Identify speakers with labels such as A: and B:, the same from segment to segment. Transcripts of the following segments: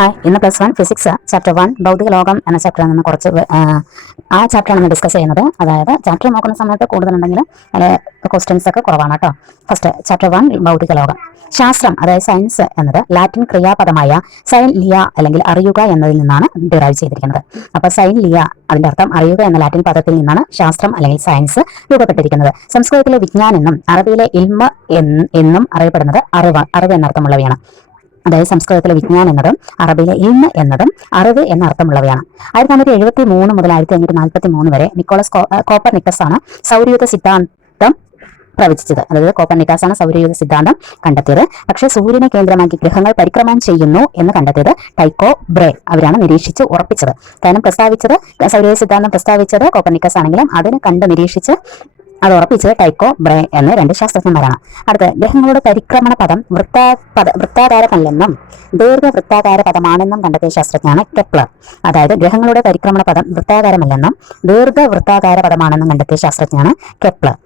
A: Hi ഇന്ന് plus one physics chapter one ഭൗതിക ലോകം എന്ന ചാപ്റ്ററിൽ നിന്ന് കുറച്ച് ആ, ആ ചാപ്റ്ററാണ് നമ്മൾ ഡിസ്കസ് ചെയ്യുന്നത്. അതായത് ചാപ്റ്റർ നോക്കുന്ന സമയത്ത് കൂടുതലുണ്ടെങ്കിൽ ക്വസ്റ്റ്യൻസ് ഒക്കെ കുറവാണ് കേട്ടോ. ഫസ്റ്റ് ചാപ്റ്റർ വൺ ഭൗതിക ലോകം. ശാസ്ത്രം അതായത് സയൻസ് എന്നത് ലാറ്റിൻ ക്രിയാപദമായ സൈൻ ലിയ അല്ലെങ്കിൽ അറിയുക എന്നതിൽ നിന്നാണ് ഡിറൈവ് ചെയ്തിരിക്കുന്നത്. അപ്പോൾ സൈൻ ലിയ അതിന്റെ അർത്ഥം അറിയുക എന്ന ലാറ്റിൻ പദത്തിൽ നിന്നാണ് ശാസ്ത്രം അല്ലെങ്കിൽ സയൻസ് രൂപപ്പെട്ടിരിക്കുന്നത്. സംസ്കൃതത്തിലെ വിജ്ഞാൻ എന്നും അറബിയിലെ ഇൽമ എന്നും അറിയപ്പെടുന്നത് അറിവ് അറിവ് എന്നർത്ഥമുള്ളവയാണ്. അതായത് സംസ്കൃതത്തിലെ വിജ്ഞാൻ എന്നതും അറബിയിലെ ഇൽമ എന്നതും അറിവ് എന്ന അർത്ഥമുള്ളവയാണ്. ആയിരത്തി തൊള്ളായിരത്തി എഴുപത്തി മൂന്ന് മുതൽ ആയിരത്തി അഞ്ഞൂറ്റി നാൽപ്പത്തി മൂന്ന് വരെ നിക്കോളസ് കോപ്പർ നിക്കസ് ആണ് സൗരയുദ്ധ സിദ്ധാന്തം പ്രവചിച്ചത്. അതായത് കോപ്പർ നിക്കാസ് ആണ് സൗരയുദ്ധ സിദ്ധാന്തം കണ്ടെത്തിയത്. പക്ഷെ സൂര്യനെ കേന്ദ്രമാക്കി ഗ്രഹങ്ങൾ പരിക്രമണം ചെയ്യുന്നു എന്ന് കണ്ടെത്തിയത് ടൈക്കോ ബ്രേ. അവരാണ് നിരീക്ഷിച്ച് ഉറപ്പിച്ചത്. കാരണം പ്രസ്താവിച്ചത് സൗരയുദ്ധ സിദ്ധാന്തം പ്രസ്താവിച്ചത് കോപ്പർ നിക്കാസ് ആണെങ്കിലും അതിന് കണ്ട് നിരീക്ഷിച്ച് അത് ഉറപ്പിച്ചത് ടൈക്കോ ബ്രേ എന്ന് രണ്ട് ശാസ്ത്രജ്ഞന്മാരാണ്. അടുത്ത ഗ്രഹങ്ങളുടെ പരിക്രമണ പദം വൃത്താ പദ വൃത്താകാരമല്ലെന്നും ദീർഘവൃത്താകാര പദമാണെന്നും കണ്ടെത്തിയ ശാസ്ത്രജ്ഞനാണ് കെപ്ലർ. അതായത് ഗ്രഹങ്ങളുടെ പരിക്രമണ പദം വൃത്താകാരമല്ലെന്നും ദീർഘവൃത്താകാര പദമാണെന്നും കണ്ടെത്തിയ ശാസ്ത്രജ്ഞനാണ് കെപ്ലർ.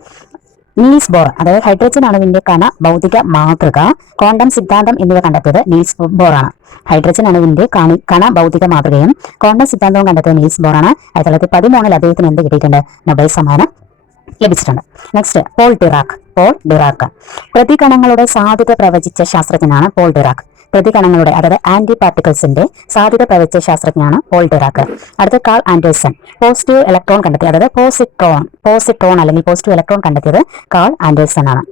A: നീൽസ് ബോർ അതായത് ഹൈഡ്രജൻ അണുവിന്റെ കണ ഭൗതിക മാതൃക ക്വാണ്ടം സിദ്ധാന്തം എന്നിവ കണ്ടെത്തിയത് നീൽസ് ബോർ ആണ് ഹൈഡ്രജൻ അണുവിന്റെ കണി കണ ഭൗതിക മാതൃകയും ക്വാണ്ടം സിദ്ധാന്തവും കണ്ടെത്തിയത് നീൽസ് ബോറാണ്. ആയിരത്തി തൊള്ളായിരത്തി പതിമൂന്നിൽ അദ്ദേഹത്തിന് എന്ത് കിട്ടിയിട്ടുണ്ട്? നൊബേൽ സമ്മാനം ലഭിച്ചിട്ടുണ്ട്. Next Paul Dirac Paul Dirac പ്രതികണങ്ങളുടെ സാധ്യത പ്രവചിച്ച ശാസ്ത്രജ്ഞനാണ് പോൾ ഡിറാക്ക് പ്രതികണങ്ങളുടെ അതായത് ആന്റി പാർട്ടിക്കിൾസിന്റെ സാധ്യത പ്രവചിച്ച ശാസ്ത്രജ്ഞനാണ് പോൾ ഡിറാക്ക് അടുത്ത കാൾ ആൻഡേഴ്സൺ പോസിറ്റീവ് ഇലക്ട്രോൺ കണ്ടെത്തിയത് അതായത് പോസിട്രോൺ പോസിട്രോൺ അല്ലെങ്കിൽ പോസിറ്റീവ് ഇലക്ട്രോൺ കണ്ടെത്തിയത് കാൾ ആൻഡേഴ്സൺ ആണ്.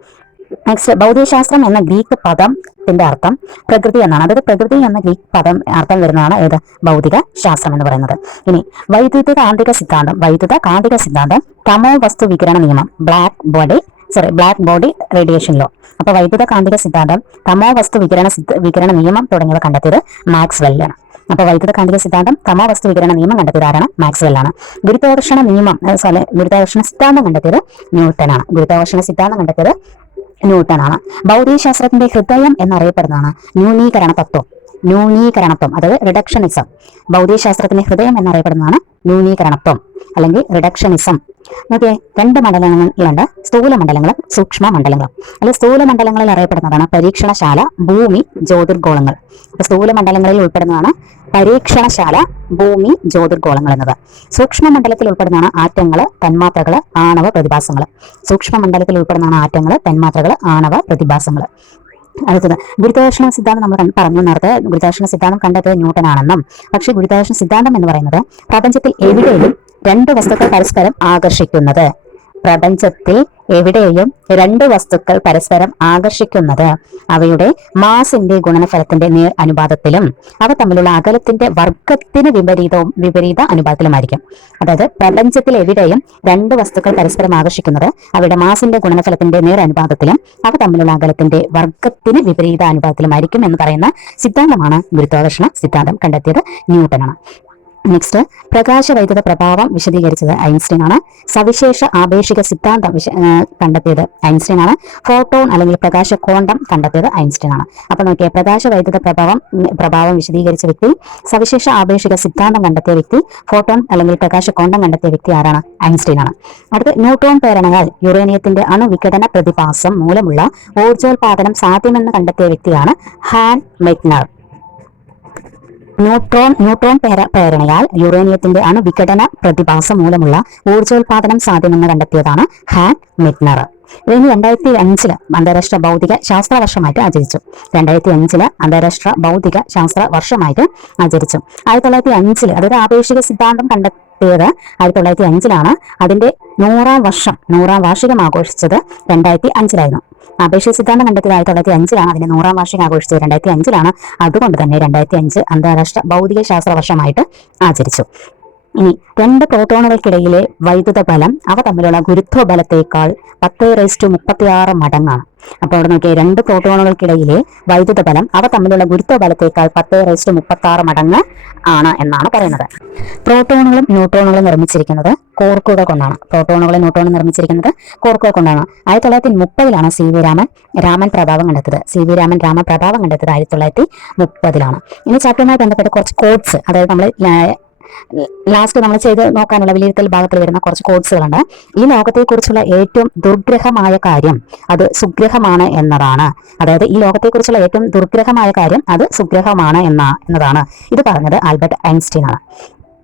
A: നെക്സ്റ്റ് ഭൗതികശാസ്ത്രം എന്ന ഗ്രീക്ക് പദത്തിന്റെ അർത്ഥം പ്രകൃതി എന്നാണ്. അതായത് പ്രകൃതി എന്ന ഗ്രീക്ക് പദം അർത്ഥം വരുന്നതാണ് ഏത്? ഭൗതിക ശാസ്ത്രം എന്ന് പറയുന്നത്. ഇനി വൈദ്യുത കാന്തിക സിദ്ധാന്തം വൈദ്യുത കാന്തിക സിദ്ധാന്തം തമോ വസ്തു വികിരണ നിയമം black body sorry black body radiation law അപ്പൊ വൈദ്യുത കാന്തിക സിദ്ധാന്തം തമോ വസ്തു വികിരണ വികിരണ നിയമം തുടങ്ങിയവ കണ്ടെത്തിയത് മാക്സ്വെല്ലാണ് അപ്പൊ വൈദ്യുത കാന്തിക സിദ്ധാന്തം തമോ വസ്തു വികിരണ നിയമം കണ്ടെത്തിയത് ആരാണ്? മാക്സ്വെൽ ആണ്. ഗുരുത്വാകർഷണ നിയമം സോറി ഗുരുത്വാകർഷണ സിദ്ധാന്തം കണ്ടെത്തിയത് ന്യൂട്ടനാണ്. ഗുരുത്വാകർഷണ സിദ്ധാന്തം കണ്ടെത്തിയത് ന്യൂട്ടനാണ്. ഭൗതികശാസ്ത്രത്തിന്റെ ഹൃദയം എന്നറിയപ്പെടുന്നതാണ് ന്യൂനീകരണ തത്വം. ന്യൂനീകരണത്വം അതായത് റിഡക്ഷനിസം ഭൗതികശാസ്ത്രത്തിന്റെ ഹൃദയം എന്നറിയപ്പെടുന്നതാണ് ന്യൂനീകരണത്വം അല്ലെങ്കിൽ റിഡക്ഷനിസം നോക്കിയേ രണ്ട് മണ്ഡലങ്ങളുണ്ട്. സ്ഥൂല മണ്ഡലങ്ങളും സൂക്ഷ്മ മണ്ഡലങ്ങളും അല്ലെങ്കിൽ സ്ഥൂല മണ്ഡലങ്ങളിൽ അറിയപ്പെടുന്നതാണ് പരീക്ഷണശാല ഭൂമി ജ്യോതിർഗോളങ്ങൾ. സ്ഥൂല മണ്ഡലങ്ങളിൽ ഉൾപ്പെടുന്നതാണ് പരീക്ഷണശാല ഭൂമി ജ്യോതിർഗോളങ്ങൾ എന്നത്. സൂക്ഷ്മ മണ്ഡലത്തിൽ ഉൾപ്പെടുന്നതാണ് ആറ്റങ്ങൾ തന്മാത്രകൾ ആണവ പ്രതിഭാസങ്ങൾ. സൂക്ഷ്മ മണ്ഡലത്തിൽ ഉൾപ്പെടുന്നതാണ് ആറ്റങ്ങൾ തന്മാത്രകൾ ആണവ പ്രതിഭാസങ്ങൾ. അടുത്തത് ഗുരുത്വാകർഷണ സിദ്ധാന്തം നമ്മൾ പറഞ്ഞു നേരത്തെ. ഗുരുത്വാകർഷണ സിദ്ധാന്തം കണ്ടെത്തിയത് ന്യൂട്ടനാണെന്നും പക്ഷേ ഗുരുത്വാകർഷണ സിദ്ധാന്തം എന്ന് പറയുന്നത് പ്രപഞ്ചത്തിൽ എവിടെയും രണ്ട് വസ്തുക്കൾ പരസ്പരം ആകർഷിക്കുന്നത്. പ്രപഞ്ചത്തിൽ എവിടെയും രണ്ട് വസ്തുക്കൾ പരസ്പരം ആകർഷിക്കുന്നത്. അവയുടെ മാസിന്റെ ഗുണനഫലത്തിന്റെ നേർ അനുപാതത്തിലും അവ തമ്മിലുള്ള അകലത്തിന്റെ വർഗത്തിന് വിപരീതവും വിപരീത അനുപാതത്തിലുമായിരിക്കും. അതായത് പ്രപഞ്ചത്തിൽ എവിടെയും രണ്ട് വസ്തുക്കൾ പരസ്പരം ആകർഷിക്കുന്നത് അവയുടെ മാസിന്റെ ഗുണനഫലത്തിന്റെ നേർ അനുപാതത്തിലും അവ തമ്മിലുള്ള അകലത്തിന്റെ വർഗത്തിന് വിപരീത അനുപാതത്തിലുമായിരിക്കും എന്ന് പറയുന്ന സിദ്ധാന്തമാണ് ഗുരുത്വാകർഷണ സിദ്ധാന്തം കണ്ടെത്തിയത് ന്യൂട്ടനാണ്. നെക്സ്റ്റ് പ്രകാശ വൈദ്യുത പ്രഭാവം വിശദീകരിച്ചത് ഐൻസ്റ്റീൻ ആണ് സവിശേഷ ആപേക്ഷിക സിദ്ധാന്തം കണ്ടെത്തിയത് ഐൻസ്റ്റീൻ ആണ് ഫോട്ടോൺ അല്ലെങ്കിൽ പ്രകാശ കോണ്ടം കണ്ടെത്തിയത് ഐൻസ്റ്റീൻ ആണ് അപ്പൊ നോക്കിയേ പ്രകാശ വൈദ്യുത പ്രഭാവം പ്രഭാവം വിശദീകരിച്ച വ്യക്തി സവിശേഷ ആപേക്ഷിക സിദ്ധാന്തം കണ്ടെത്തിയ വ്യക്തി ഫോട്ടോൺ അല്ലെങ്കിൽ പ്രകാശ കോണ്ടം കണ്ടെത്തിയ വ്യക്തി ആരാണ്? ഐൻസ്റ്റീൻ ആണ് അടുത്ത ന്യൂട്രോൺ പ്രേരണകാൽ യുറേനിയത്തിന്റെ അണുവിഘടന പ്രതിഭാസം മൂലമുള്ള ഊർജോത്പാദനം സാധ്യമെന്ന് കണ്ടെത്തിയ വ്യക്തിയാണ് ഹാൻ മെഗ്നർ. ന്യൂട്രോൺ ന്യൂട്രോൺ പേര പ്രേരണയാൽ യുറേനിയത്തിന്റെ അണുവിഘടന പ്രതിഭാസം മൂലമുള്ള ഊർജോൽപാദനം സാധ്യമെന്ന് കണ്ടെത്തിയതാണ് ഹാൻ മിറ്റ്നർ. ഇനി രണ്ടായിരത്തി അഞ്ചിൽ അന്താരാഷ്ട്ര ഭൗതിക ശാസ്ത്ര വർഷമായിട്ട് ആചരിച്ചു. രണ്ടായിരത്തി അഞ്ചിൽ അന്താരാഷ്ട്ര ഭൗതിക ശാസ്ത്ര വർഷമായിട്ട് ആചരിച്ചു. ആയിരത്തി തൊള്ളായിരത്തി അഞ്ചിൽ അതായത് ആപേക്ഷിക സിദ്ധാന്തം കണ്ടെത്തിയത് ആയിരത്തി തൊള്ളായിരത്തി അഞ്ചിലാണ്. അതിന്റെ നൂറാം വർഷം നൂറാം വാർഷികം ആഘോഷിച്ചത് രണ്ടായിരത്തി അഞ്ചിലായിരുന്നു. ആപേക്ഷിക സിദ്ധാന്തം കണ്ടെത്തിയത് ആയിരത്തി തൊള്ളായിരത്തി അഞ്ചിലാണ് അതിന്റെ നൂറാം വാർഷികം ആഘോഷിച്ചത് രണ്ടായിരത്തി അഞ്ചിലാണ് അതുകൊണ്ട് തന്നെ രണ്ടായിരത്തി അഞ്ച് അന്താരാഷ്ട്ര ഭൗതിക ശാസ്ത്ര വർഷമായിട്ട് ആചരിച്ചു. ഇനി രണ്ട് പ്രോട്ടോണുകൾക്കിടയിലെ വൈദ്യുത ബലം അവ തമ്മിലുള്ള ഗുരുത്വ ബലത്തേക്കാൾ പത്ത് റേസ്റ്റു മുപ്പത്തിയാറ് മടങ്ങാണ്. അപ്പോൾ അവിടെ നോക്കിയാൽ രണ്ട് പ്രോട്ടോണുകൾക്കിടയിലെ വൈദ്യുത ബലം അവ തമ്മിലുള്ള ഗുരുത്വ ബലത്തേക്കാൾ പത്ത് റേസ്റ്റ് മുപ്പത്തി ആറ് മടങ്ങ് ആണ് എന്നാണ് പറയുന്നത്. പ്രോട്ടോണുകളും ന്യൂട്രോണുകളും നിർമ്മിച്ചിരിക്കുന്നത് കോർക്കുകൾ കൊണ്ടാണ്. പ്രോട്ടോണുകളും ന്യൂട്രോണും നിർമ്മിച്ചിരിക്കുന്നത് കോർക്കുകൾ കൊണ്ടാണ്. ആയിരത്തി തൊള്ളായിരത്തി മുപ്പതിലാണ് സി വി രാമൻ രാമൻ പ്രഭാവം കണ്ടെത്തിയത്. സി വി രാമൻ രാമപ്രഭാവം കണ്ടെത്തിയത് ആയിരത്തി തൊള്ളായിരത്തി മുപ്പതിലാണ്. ഇനി ചാപ്റ്ററുമായി ബന്ധപ്പെട്ട് കുറച്ച് കോഡ്സ് അതായത് നമ്മൾ ലാസ്റ്റ് നമ്മൾ ചെയ്ത് നോക്കാനുള്ള വിലയിരുത്തൽ ഭാഗത്തിൽ വരുന്ന കുറച്ച് കോഴ്സുകളുണ്ട് ഈ ലോകത്തെക്കുറിച്ചുള്ള ഏറ്റവും ദുർഗ്രഹമായ കാര്യം അത് സുഗ്രഹമാണ് എന്നതാണ്. അതായത് ഈ ലോകത്തെക്കുറിച്ചുള്ള ഏറ്റവും ദുർഗ്രഹമായ കാര്യം അത് സുഗ്രഹമാണ് എന്ന എന്നതാണ്. ഇത് പറഞ്ഞത് ആൽബർട്ട് ഐൻസ്റ്റീൻ ആണ്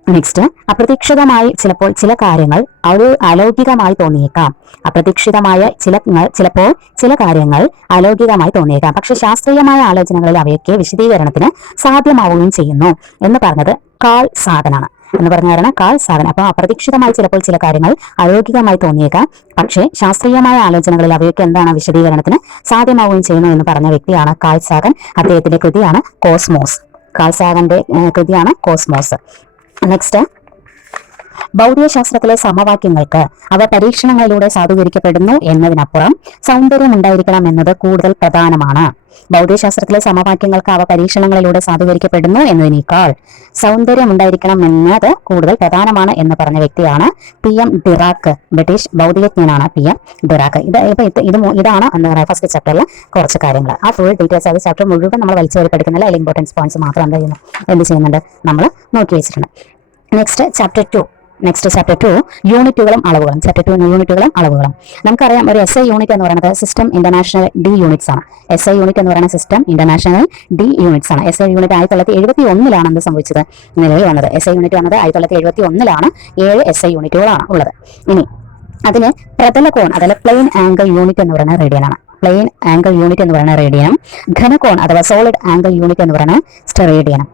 A: നെക്സ്റ്റ് അപ്രതീക്ഷിതമായി ചിലപ്പോൾ ചില കാര്യങ്ങൾ അത് അലൗകികമായി തോന്നിയേക്കാം. അപ്രതീക്ഷിതമായ ചില ചിലപ്പോൾ ചില കാര്യങ്ങൾ അലൗകികമായി തോന്നിയേക്കാം. പക്ഷെ ശാസ്ത്രീയമായ ആലോചനകളിൽ അവയൊക്കെ വിശദീകരണത്തിന് സാധ്യമാവുകയും ചെയ്യുന്നു എന്ന് പറഞ്ഞത് കാൾ സാധനാണ്. എന്ന് പറഞ്ഞ കാരണം കാൾ സാധന. അപ്പൊ അപ്രതീക്ഷിതമായി ചിലപ്പോൾ ചില കാര്യങ്ങൾ അലൗകികമായി തോന്നിയേക്കാം. പക്ഷേ ശാസ്ത്രീയമായ ആലോചനകളിൽ അവയൊക്കെ എന്താണ് വിശദീകരണത്തിന് സാധ്യമാവുകയും ചെയ്യുന്നു എന്ന് പറഞ്ഞ വ്യക്തിയാണ് കാൾ സാഗൻ അദ്ദേഹത്തിന്റെ കൃതിയാണ് കോസ്മോസ്. കാൾസാഗന്റെ കൃതിയാണ് കോസ്മോസ്. നെക്സ്റ്റ് ഭൗതികശാസ്ത്രത്തിലെ സമവാക്യങ്ങൾക്ക് അവ പരീക്ഷണങ്ങളിലൂടെ സാധൂകരിക്കപ്പെടുന്നു എന്നതിനപ്പുറം സൗന്ദര്യം ഉണ്ടായിരിക്കണം എന്നത് കൂടുതൽ പ്രധാനമാണ്. ഭൗതികശാസ്ത്രത്തിലെ സമവാക്യങ്ങൾക്ക് അവ പരീക്ഷണങ്ങളിലൂടെ സാധൂകരിക്കപ്പെടുന്നു എന്നതിനേക്കാൾ സൗന്ദര്യം ഉണ്ടായിരിക്കണം എന്നത് കൂടുതൽ പ്രധാനമാണ് എന്ന് പറഞ്ഞ വ്യക്തിയാണ് പി എം ഡിറാക്ക് ബ്രിട്ടീഷ് ഭൗതികജ്ഞനാണ് പി എം ഡിറാക്ക്. ഇത് ഇപ്പൊ ഇത് ഇത് ഇതാണ് എന്താ പറയുക ഫസ്റ്റ് ചാപ്റ്ററിലെ കുറച്ച് കാര്യങ്ങൾ. ആ ഫുൾ ഡീറ്റെയിൽസ് അത് ചാപ്റ്റർ മുഴുവൻ നമ്മൾ വലിച്ചു വരി പഠിക്കുന്നില്ല അതിൽ ഇമ്പോർട്ടൻസ് പോയിന്റ്സ് മാത്രം എന്താ ചെയ്യുന്നു എന്ത് ചെയ്യുന്നുണ്ട്? നമ്മൾ നോക്കി വെച്ചിട്ടുണ്ട്. Next chapter two next chapter two യൂണിറ്റുകളും അളവുകളും. ചാപ്റ്റർ ടു യൂണിറ്റുകളും അളവുകളും. നമുക്കറിയാം ഒരു എസ് ഐ യൂണിറ്റ് എന്ന് പറയുന്നത് സിസ്റ്റം ഇന്റർനാഷണൽ ഡി യൂണിറ്റ്സ് ആണ്. എസ് ഐ യൂണിറ്റ് എന്ന് പറയുന്ന സിസ്റ്റം ഇന്റർനാഷണൽ ഡി യൂണിറ്റ്സ് ആണ്. എസ് ഐ യൂണിറ്റ് ആയിരത്തി തൊള്ളായിരത്തി എഴുപത്തി ഒന്നിലാണ് എന്ത് സംഭവിച്ചത്? നിലവിൽ വന്നത്. എസ് ഐ യൂണിറ്റ് വന്നത് ആയിരത്തി തൊള്ളായിരത്തി എഴുപത്തി ഒന്നിലാണ് ഏഴ് എസ് ഐ യൂണിറ്റുകളാണ് ഉള്ളത്. ഇനി അതിന് പ്രതലകോൺ അതായത് പ്ലെയിൻ ആംഗിൾ യൂണിറ്റ് എന്ന് പറയുന്ന റേഡിയൻ ആണ്. പ്ലെയിൻ ആംഗിൾ യൂണിറ്റ് എന്ന് പറയുന്ന റേഡിയനും ഘനകോൺ അഥവാ സോളിഡ് ആംഗിൾ യൂണിറ്റ് എന്ന് പറയുന്ന സ്റ്റെറേഡിയനും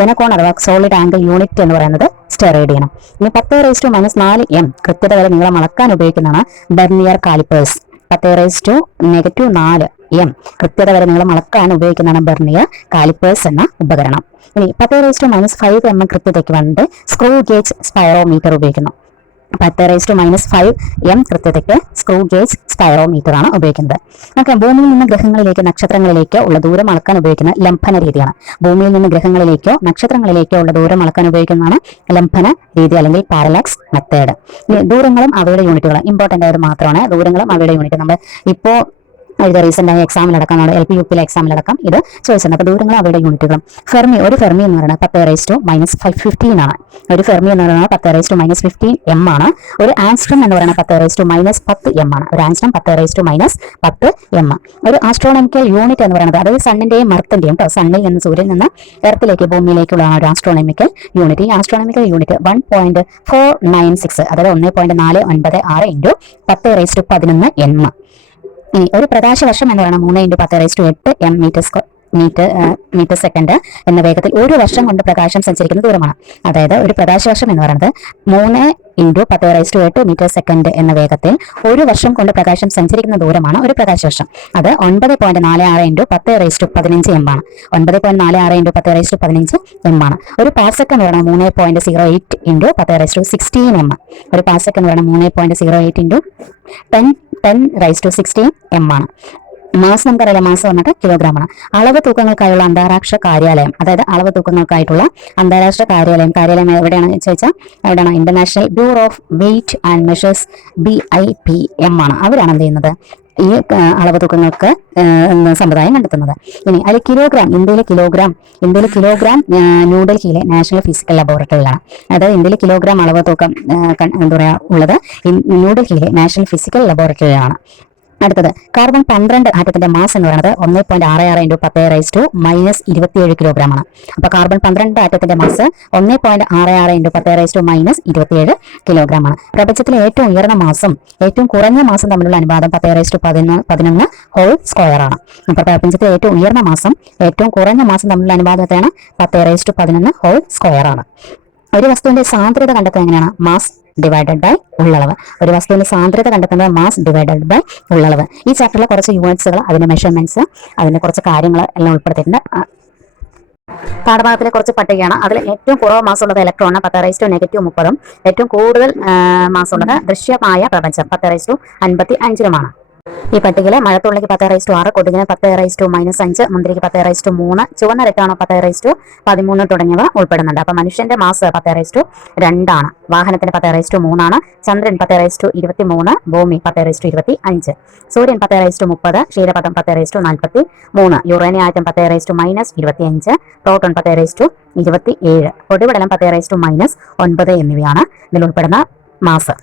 A: ഘനകോൺ അഥവാ സോളിഡ് ആംഗിൾ യൂണിറ്റ് എന്ന് പറയുന്നത് സ്റ്റെറേഡിയനും ഇനി പത്ത് റേസ് ടു മൈനസ് നാല് എം കൃത്യത വരെ നീളം അളക്കാൻ ഉപയോഗിക്കുന്നതാണ് ബെർണിയർ കാലിപ്പേഴ്സ് പത്ത് റേസ് ടു നെഗറ്റീവ് നാല് എം കൃത്യത വരെ നീളം അളക്കാൻ ഉപയോഗിക്കുന്നതാണ് ബെർണിയർ കാലിപ്പേഴ്സ് എന്ന ഉപകരണം. ഇനി പത്ത് raise to minus five m കൃത്യതയ്ക്ക് വേണ്ടി സ്ക്രൂ ഗേജ് സ്പൈറോമീറ്റർ ഉപയോഗിക്കുന്നു. പത്ത് raise to minus five m കൃത്യതയ്ക്ക് screw gauge spherometer ആണ് ഉപയോഗിക്കുന്നത്. നമുക്ക് ഭൂമിയിൽ നിന്ന് ഗ്രഹങ്ങളിലേക്ക് നക്ഷത്രങ്ങളിലേക്കോ ഉള്ള ദൂരം അളക്കാൻ ഉപയോഗിക്കുന്ന ലംഭന രീതിയാണ്. ഭൂമിയിൽ നിന്ന് ഗ്രഹങ്ങളിലേക്കോ നക്ഷത്രങ്ങളിലേക്കോ ഉള്ള ദൂരം അളക്കാൻ ഉപയോഗിക്കുന്നതാണ് ലംഭന രീതി അല്ലെങ്കിൽ പാരലാക്സ് മെത്തേഡ് ദൂരങ്ങളും അവയുടെ യൂണിറ്റുകളും ഇമ്പോർട്ടന്റ് ആയത് മാത്രമാണ്. ദൂരങ്ങളും അവയുടെ യൂണിറ്റ് നമ്മൾ ഇപ്പോൾ ഇത് റീസെന്റ് ആയ എക്സാമിൽ അടക്കമാണ്. എൽ പി യു പിയിലെ എക്സാമിലടക്കം ഇത് ചോദിച്ചത് അപ്പോൾ ദൂരങ്ങൾ അവയുടെ യൂണിറ്റുകളും ഫെർമി ഒരു ഫെർമി എന്ന് പറയുന്നത് പത്ത് raise to minus five fifteen ആണ് ഒരു ഫെർമി എന്ന് പറയുന്നത് പത്ത് raise to minus fifteen m ആണ്. ഒരു ആൻസ്ട്രം എന്ന് പറയുന്നത് പത്ത് റേസ് ടു മൈനസ് പത്ത് എം ആണ്. ഒരു ആൻസ്ട്രം പത്ത് റേസ് ടു മൈനസ് പത്ത് എം ഒരു ആസ്ട്രോണമിക്കൽ യൂണിറ്റ് എന്ന് പറയുന്നത് അതായത് സണ്ണിന്റെയും മർത്തിന്റെയും കേട്ടോ സണ്ണിൽ നിന്ന് സൂര്യനിൽ നിന്ന് എർത്തിലേക്ക് ഭൂമിയിലേക്കുള്ള ഒരു ആസ്ട്രോണമിക്കൽ യൂണിറ്റ് ഈ astronomical unit one point four nine six അതായത് ഒന്ന് പോയിന്റ് നാല് ഒൻപത് ആറ് ഇന്റു പത്ത് റേസ് ടു പതിനൊന്ന് എം ഇനി ഒരു പ്രകാശ വർഷം എന്ന് പറയുന്നത് മൂന്ന് ഇന്റു പത്ത് റേസ് ടു എട്ട് m metre square metre metre second എന്ന വേഗത്തിൽ ഒരു വർഷം കൊണ്ട് പ്രകാശം സഞ്ചരിക്കുന്ന ദൂരമാണ്. അതായത് ഒരു പ്രകാശവർഷം എന്ന് പറയുന്നത് മൂന്ന് ഇന്റു പത്ത് റൈസ് ടു എട്ട് മീറ്റർ സെക്കൻഡ് എന്ന വേഗത്തിൽ ഒരു വർഷം കൊണ്ട് പ്രകാശം സഞ്ചരിക്കുന്ന ദൂരമാണ് ഒരു പ്രകാശവർഷം. അത് ഒൻപത് പോയിന്റ് നാല് ആറ് ഇന്റു പത്ത് റൈസ് ടു പതിനഞ്ച് എം ആണ്. ഒൻപത് പോയിന്റ് നാല് ആറ് ഇന്റു പത്ത് റൈസ് ടു പതിനഞ്ച് എം ആണ്. ഒരു പാസക്ക് എന്ന് പറയുന്നത് മൂന്ന് പോയിന്റ് സീറോ എയ്റ്റ് ഇന്റു പത്ത് റൈസ് ടു സിക്സ്റ്റീൻ എം ഒരു പാസക്ക് എന്ന് പറയുന്നത് മൂന്ന് point zero eight into ten ten raise to sixteen m ആണ്. മാസ് നമുക്കറിയാം മാസം വന്നിട്ട് കിലോഗ്രാം ആണ്. അളവ് തൂക്കങ്ങൾക്കായുള്ള അന്താരാഷ്ട്ര കാര്യാലയം അതായത് അളവ് തൂക്കങ്ങൾക്കായിട്ടുള്ള അന്താരാഷ്ട്ര കാര്യാലയം കാര്യാലയം എവിടെയാണ് ചോദിച്ചാൽ എവിടെയാണ്? International bureau of weight and measures B I P M ആണ്. അവരാണ് എന്ത് ചെയ്യുന്നത്? ഈ അളവ് തൂക്കങ്ങൾക്ക് സമ്പ്രദായം കണ്ടെത്തുന്നത്. ഇനി അതിൽ കിലോഗ്രാം ഇന്ത്യയിലെ കിലോഗ്രാം ഇന്ത്യയിലെ കിലോഗ്രാം ന്യൂഡൽഹിയിലെ നാഷണൽ ഫിസിക്കൽ ലബോറട്ടറിയിലാണ് അതായത് ഇന്ത്യയിലെ കിലോഗ്രാം അളവ് തൂക്കം എന്താ പറയുക ഉള്ളത് ന്യൂഡൽഹിയിലെ നാഷണൽ ഫിസിക്കൽ ലബോറട്ടറിയിലാണ് അടുത്തത് കാർബൺ പന്ത്രണ്ട് ആറ്റത്തിന്റെ മാസ് എന്ന് പറയുന്നത് ഒന്ന് പോയിന്റ് ആറ് ആറ് ഇന്റു പത്ത് റൈസ് ടു മൈനസ് ഇരുപത്തിയേഴ് കിലോഗ്രാം ആണ്. അപ്പൊ കാർബൺ പന്ത്രണ്ട് ആറ്റത്തിന്റെ മാസ് ഒന്ന് പോയിന്റ് ആറ് ആറ് ഇന്റു പത്ത് റൈസ് ടു മൈനസ് ഇരുപത്തിയേഴ് കിലോഗ്രാം ആണ്. പ്രപഞ്ചത്തിലെ ഏറ്റവും ഉയർന്ന മാസം ഏറ്റവും കുറഞ്ഞ മാസം തമ്മിലുള്ള അനുപാതം പത്ത് റൈസ് ടു പതിനൊന്ന് പതിനൊന്ന് ഹോൾ സ്ക്വയർ ആണ്. അപ്പൊ പ്രപഞ്ചത്തിലെ ഏറ്റവും ഉയർന്ന മാസം ഏറ്റവും കുറഞ്ഞ മാസം തമ്മിലുള്ള അനുപാതത്തെയാണ് പത്ത് റൈസ് ടു പതിനൊന്ന് ഹോൾ സ്ക്വയർ ആണ്. ഒരു വസ്തുവിന്റെ സാന്ദ്രത കണ്ടെത്തുന്നത് എങ്ങനെയാണ്? മാസ് ഡിവൈഡഡ് ബൈ ഉള്ളളവ്. ഒരു വസ്തുവിന്റെ സാന്ദ്രത കണ്ടെത്തുന്നത് മാസ് ഡിവൈഡഡ് ബൈ ഉള്ളളവ്. ഈ ചാപ്റ്ററിലെ കുറച്ച് യൂണിറ്റ്സുകൾ അതിന്റെ മെഷർമെന്റ്സ് അതിന്റെ കുറച്ച് കാര്യങ്ങൾ എല്ലാം ഉൾപ്പെടുത്തിയിട്ടുണ്ട്. പാഠഭാഗത്തിലെ കുറച്ച് പട്ടികയാണ്. അതിൽ ഏറ്റവും കുറവ് മാസം ഉള്ളത് ഇലക്ട്രോൺ പത്ത് റൈസ് ടു നെഗറ്റീവ് മുപ്പതും. ഏറ്റവും കൂടുതൽ മാസം ഉള്ളത് ദൃശ്യമായ പ്രപഞ്ചം. പത്ത് റൈസ് ടു അൻപത്തി അഞ്ചിലുമാണ് ഈ പട്ടികയിലെ മഴത്തുള്ളിക്ക് പത്ത് റൈസ് ടു ആറ് കൊതുകിന് പത്ത് റൈസ് ടു മൈനസ് അഞ്ച് മുന്തിരിക്ക് പത്ത് റൈസ് ടു മൂന്ന് ചുവന്ന രക്താണ് പത്ത് റൈസ് ടു പതിമൂന്ന് തുടങ്ങിയവ ഉൾപ്പെടുന്നുണ്ട് അപ്പൊ മനുഷ്യന്റെ മാസ് പത്ത് റൈസ് ടു രണ്ടാണ് വാഹനത്തിന് പത്ത് റൈസ് ടു മൂന്നാണ് ചന്ദ്രൻ പത്ത് റൈസ് ടു ഇരുപത്തി മൂന്ന് ഭൂമി പത്ത് റൈസ് ടു ഇരുപത്തി അഞ്ച് സൂര്യൻ പത്ത് റൈസ് ടു മുപ്പത് ക്ഷീരപഥം പത്ത് റൈസ് ടു നാൽപ്പത്തി മൂന്ന് യുറേനിയ ആറ്റം പത്ത് റൈസ് ടു മൈനസ് ഇരുപത്തി അഞ്ച് പ്രോട്ടോൺ പത്ത് റൈസ് ടു ഇരുപത്തി ഏഴ് പൊടിപടലം പത്ത് റൈസ് ടു മൈനസ് ഒൻപത് എന്നിവയാണ് ഇതിൽ ഉൾപ്പെടുന്ന മാസ്.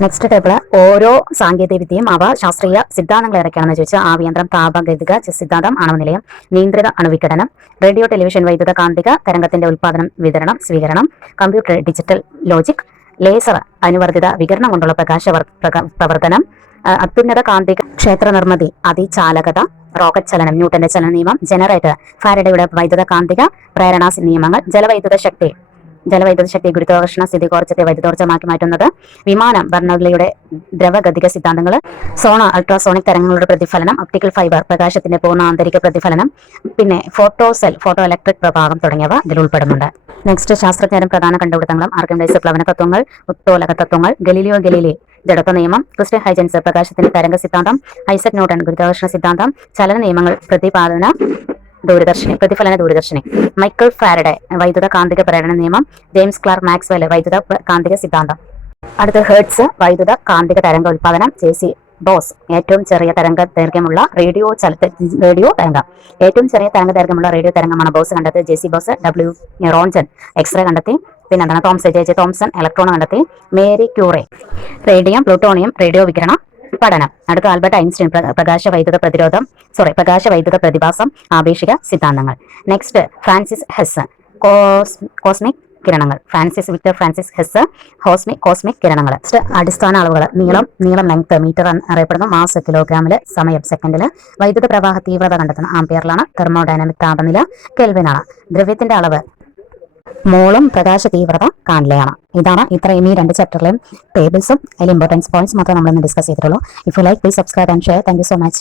A: നെക്സ്റ്റ് ടേബിൾ ഓരോ സാങ്കേതിക വിദ്യയും അവ ശാസ്ത്രീയ സിദ്ധാന്തങ്ങൾ ഏതൊക്കെയാണെന്ന് ചോദിച്ചാൽ ആവിയന്ത്രം താപഗതിക സിദ്ധാന്തം അണുനിലയം നിയന്ത്രിത അണുവിഘടനം റേഡിയോ ടെലിവിഷൻ വൈദ്യുത കാന്തിക തരംഗത്തിന്റെ ഉൽപാദനം വിതരണം സ്വീകരണം കമ്പ്യൂട്ടർ ഡിജിറ്റൽ ലോജിക് ലേസർ അനുവർത്തിത വികരണം കൊണ്ടുള്ള പ്രകാശ വർ- പ്രവർത്തനം അത്യുന്നത കാന്തിക ക്ഷേത്ര നിർമ്മിതി അതിചാലകത റോക്കറ്റ് ചലനം ന്യൂട്ടന്റെ ചലന നിയമം ജനറേറ്റർ ഫാരഡയുടെ വൈദ്യുത കാന്തിക പ്രേരണാ നിയമങ്ങൾ ജലവൈദ്യുത ശക്തി ജലവൈദ്യുത ശക്തി ഗുരുത്വാകർഷണ സ്ഥിതികോർജത്തെ വൈദ്യുതോർജമാക്കി മാറ്റുന്നത് വിമാനം ബർണൌലിയുടെ ദ്രവഗതിക സിദ്ധാന്തങ്ങൾ സോണ അൾട്രാസോണിക് തരങ്ങളുടെ പ്രതിഫലനം ഒപ്റ്റിക്കൽ ഫൈബർ പ്രകാശത്തിന്റെ പൂർണ ആന്തരിക പ്രതിഫലനം പിന്നെ ഫോട്ടോ സെൽ ഫോട്ടോ ഇലക്ട്രിക് പ്രഭാവം തുടങ്ങിയവ ഇതിൽ ഉൾപ്പെടുന്നുണ്ട്. നെക്സ്റ്റ് ശാസ്ത്രജ്ഞരും പ്രധാന കണ്ടുപിടുത്തങ്ങളും ആർക്കിമിഡൈസ് പ്ലവന തത്വങ്ങൾ ഉത്തോലക തത്വങ്ങൾ ഗലീലിയോ ഗലീലി ജഡത്വ നിയമം ക്രിസ്റ്റ്യൻ ഹൈജൻസ് പ്രകാശത്തിന്റെ തരംഗ സിദ്ധാന്തം ഐസക് ന്യൂട്ടൺ ഗുരുത്വാകർഷണ സിദ്ധാന്തം ചലന നിയമങ്ങൾ പ്രതിപാദന ദൂരദർശിനി പ്രതിഫലന ദൂരദർശിനി. മൈക്കിൾ ഫാരഡെ വൈദ്യുത കാന്തിക പ്രേരണ നിയമം ജെയിംസ് ക്ലാർ മാക്സ്വെൽ വൈദ്യുത കാന്തിക സിദ്ധാന്തം. അടുത്ത ഹെർട്സ് വൈദ്യുത കാന്തിക തരംഗ ഉൽപാദനം ജെ സി ബോസ്. ഏറ്റവും ചെറിയ തരംഗ ദൈർഘ്യമുള്ള റേഡിയോ ചലത്ത റേഡിയോ തരംഗം. ഏറ്റവും ചെറിയ തരംഗ ദൈർഘ്യമുള്ള റേഡിയോ തരംഗമാണ് ബോസ് കണ്ടെത്തി J C Bose W Roentgen X-ray കണ്ടെത്തി. പിന്നെ എന്താണ്? Thomson J J Thomson electron കണ്ടെത്തി. Marie Curie. Radium plutonium radio വികിരണം. പഠനം. അടുത്ത ആൽബർട്ട് ഐൻസ്റ്റൈൻ പ്രകാശ വൈദ്യുത പ്രതിരോധം സോറി പ്രകാശ വൈദ്യുത പ്രതിഭാസം ആപേക്ഷിക സിദ്ധാന്തങ്ങൾ. Next Francis Hess cos cosmic കിരണങ്ങൾ. Francis Victor Francis Hess cosmic cosmic കിരണങ്ങൾ. അടിസ്ഥാന അളവുകൾ. നീളം നീളം ലെങ്ത് മീറ്റർ അറിയപ്പെടുന്നു. മാസ് കിലോഗ്രാമിൽ സമയം സെക്കൻഡിൽ വൈദ്യുത പ്രവാഹ തീവ്രത കണ്ടെത്തുന്ന ആംപിയറിലാണ് തെർമോഡൈനാമിക് താപനില കെൽവിനാണ് ദ്രവ്യത്തിന്റെ അളവ് മോളും പ്രകാശ തീവ്രത കാണിലെയാണ് ഇതാണ് ഇത്രയും ഈ രണ്ട് ചാപ്റ്ററിലെയും ടേബിൾസും അതിൽ ഇമ്പോർട്ടൻസ് പോയിന്റ്സ് മാത്രമേ നമ്മൾ ഡിസ്കസ് ചെയ്തിട്ടുള്ളൂ. If you like please subscribe and share thank so much